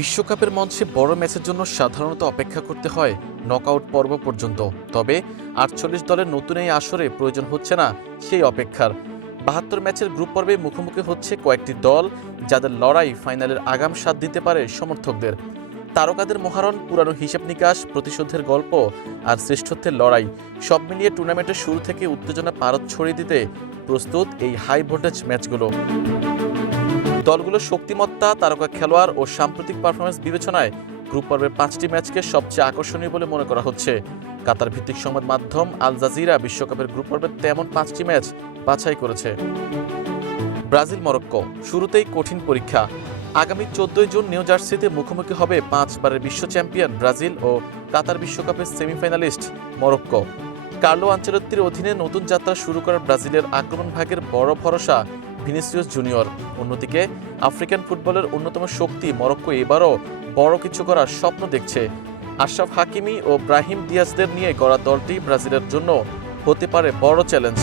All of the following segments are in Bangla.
বিশ্বকাপের মঞ্চে বড় ম্যাচের জন্য সাধারণত অপেক্ষা করতে হয় নকআউট পর্ব পর্যন্ত। তবে ৪৮ দলের নতুন এই আসরে প্রয়োজন হচ্ছে না সেই অপেক্ষার। ৭২ ম্যাচের গ্রুপ পর্বে মুখোমুখি হচ্ছে কয়েকটি দল, যাদের লড়াই ফাইনালের আগাম স্বাদ দিতে পারে সমর্থকদের। তারকাদের মহারণ, পুরানো হিসাব নিকাশ, প্রতিশোধের গল্প আর শ্রেষ্ঠত্বের লড়াই সব মিলিয়ে টুর্নামেন্টের শুরু থেকে উত্তেজনা পারদ ছড়িয়ে দিতে প্রস্তুত এই হাই ভোল্টেজ ম্যাচগুলো। দলগুলোর শক্তিমত্তা, তারকা খেলোয়াড় ও সাম্প্রতিক পারফরমেন্স বিবেচনায় গ্রুপ পর্বের ৫টি ম্যাচকে সবচেয়ে আকর্ষণীয় বলে মনে করা হচ্ছে। কাতার ভিত্তিক সংবাদ মাধ্যম আল জাজিরা বিশ্বকাপের গ্রুপ পর্বের তেমন ৫টি ম্যাচ বাছাই করেছে। ব্রাজিল মরক্কো, শুরুতেই কঠিন পরীক্ষা। আগামী ১৪ জুন নিউ জার্সিতে মুখোমুখি হবে ৫ বারের বিশ্ব চ্যাম্পিয়ন ব্রাজিল ও কাতার বিশ্বকাপের সেমিফাইনালিস্ট মরক্কো। কার্লো আনচেলত্তির অধীনে নতুন যাত্রা শুরু করার ব্রাজিলের আক্রমণ ভাগের বড় ভরসা ভিনিসিয়াস জুনিয়র। অন্যদিকে আফ্রিকান ফুটবলের অন্যতম শক্তি মরক্কো এবারও বড় কিছু করার স্বপ্ন দেখছে। আশরাফ হাকিমি ও ব্রাহিম দিয়াজদের নিয়ে গড়া দলটি ব্রাজিলের জন্য হতে পারে বড় চ্যালেঞ্জ।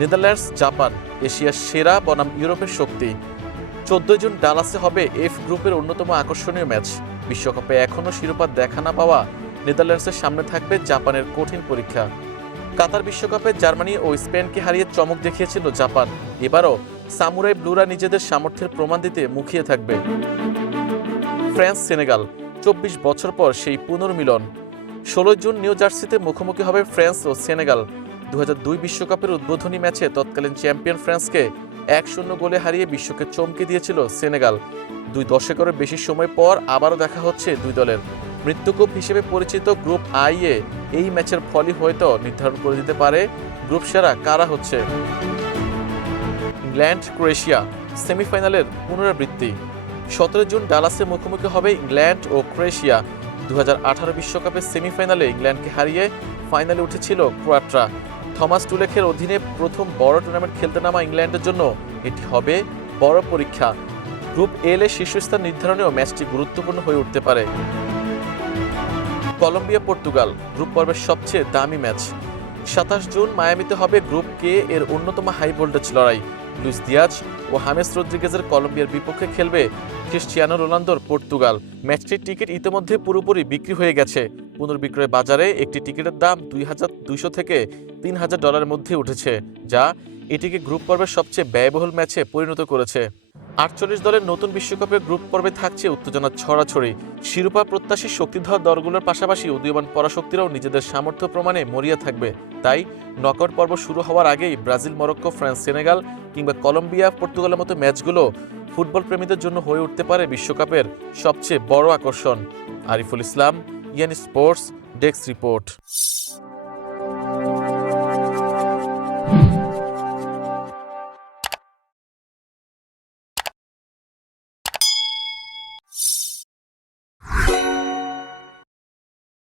নেদারল্যান্ডস জাপান, এশিয়ার সেরা বনাম ইউরোপের শক্তি। ১৪ জুন ডালাসে হবে এফ গ্রুপের অন্যতম আকর্ষণীয় ম্যাচ। বিশ্বকাপে এখনও শিরোপা দেখা না পাওয়া নেদারল্যান্ডসের সামনে থাকবে জাপানের কঠিন পরীক্ষা। কাতার বিশ্বকাপে জার্মানি ও স্পেনকে হারিয়ে চমক দেখিয়েছিল জাপান। এবারও সামুরাই ব্লুরা নিজেদের সামর্থ্যের প্রমাণ দিতে মুখিয়ে থাকবে। ফ্রান্স সেনেগাল, ২৪ বছর পর সেই পুনর্মিলন। ১৬ জুন নিউ জার্সিতে মুখোমুখি হবে ফ্রান্স ও সেনেগাল। ২০০২ বিশ্বকাপের উদ্বোধনী ম্যাচে তৎকালীন চ্যাম্পিয়ন ফ্রান্সকে ১-০ গোলে হারিয়ে বিশ্বকে চমকে দিয়েছিল সেনেগাল। ২ দশকেরও বেশি সময় পর আবারও দেখা হচ্ছে দুই দলের। মৃত্যুকূপ হিসেবে পরিচিত গ্রুপ আই-এ এই ম্যাচের ফলই হয়তো নির্ধারণ করে দিতে পারে গ্রুপ সেরা কারা হচ্ছে। ইংল্যান্ড ক্রোয়েশিয়া, সেমিফাইনালের পুনরাবৃত্তি। ১৭ জুন ডালাসে মুখোমুখি হবে ইংল্যান্ড ও ক্রোয়েশিয়া। ২০১৮ বিশ্বকাপের সেমিফাইনালে ইংল্যান্ডকে হারিয়ে ফাইনালে উঠেছিল ক্রোয়াটরা। থমাস টুলেখের অধীনে প্রথম বড় টুর্নামেন্ট খেলতে নামা ইংল্যান্ডের জন্য এটি হবে বড় পরীক্ষা। গ্রুপ এল এর শীর্ষস্থান নির্ধারণেও ম্যাচটি গুরুত্বপূর্ণ হয়ে উঠতে পারে। কলম্বিয়া পর্তুগাল, গ্রুপ পর্বের সবচেয়ে দামি ম্যাচ। ২৭ জুন মায়ামিতে হবে গ্রুপ কে এর অন্যতম হাই ভোল্টেজ লড়াই। লুইস দিয়াজ ও হামেস রদ্রিগেজের কলম্বিয়ার বিপক্ষে খেলবে ক্রিস্টিয়ানো রোনালদোর পর্তুগাল। ম্যাচটির টিকিট ইতিমধ্যে পুরোপুরি বিক্রি হয়ে গেছে। পুনর্বিক্রয় বাজারে একটি টিকিটের দাম $২,২০০ থেকে $৩,০০০ মধ্যে উঠেছে, যা এটিকে গ্রুপ পর্বের সবচেয়ে ব্যয়বহুল ম্যাচে পরিণত করেছে। ৪৮ দলের নতুন বিশ্বকাপের গ্রুপ পর্বে থাকছে উত্তেজনার ছড়াছড়ি। শিরোপা প্রত্যাশী শক্তিধর দলগুলোর পাশাপাশি উদীয়মান পরাশক্তিরাও নিজেদের সামর্থ্য প্রমাণে মরিয়া থাকবে। তাই নকআউট পর্ব শুরু হওয়ার আগেই ব্রাজিল, মরক্কো, ফ্রান্স, সেনেগাল কিংবা কলম্বিয়া, পর্তুগালের মতো ম্যাচগুলো ফুটবল প্রেমীদের জন্য হয়ে উঠতে পারে বিশ্বকাপের সবচেয়ে বড় আকর্ষণ। আরিফুল ইসলাম, ইয়ান স্পোর্টস ডেস্ক রিপোর্ট।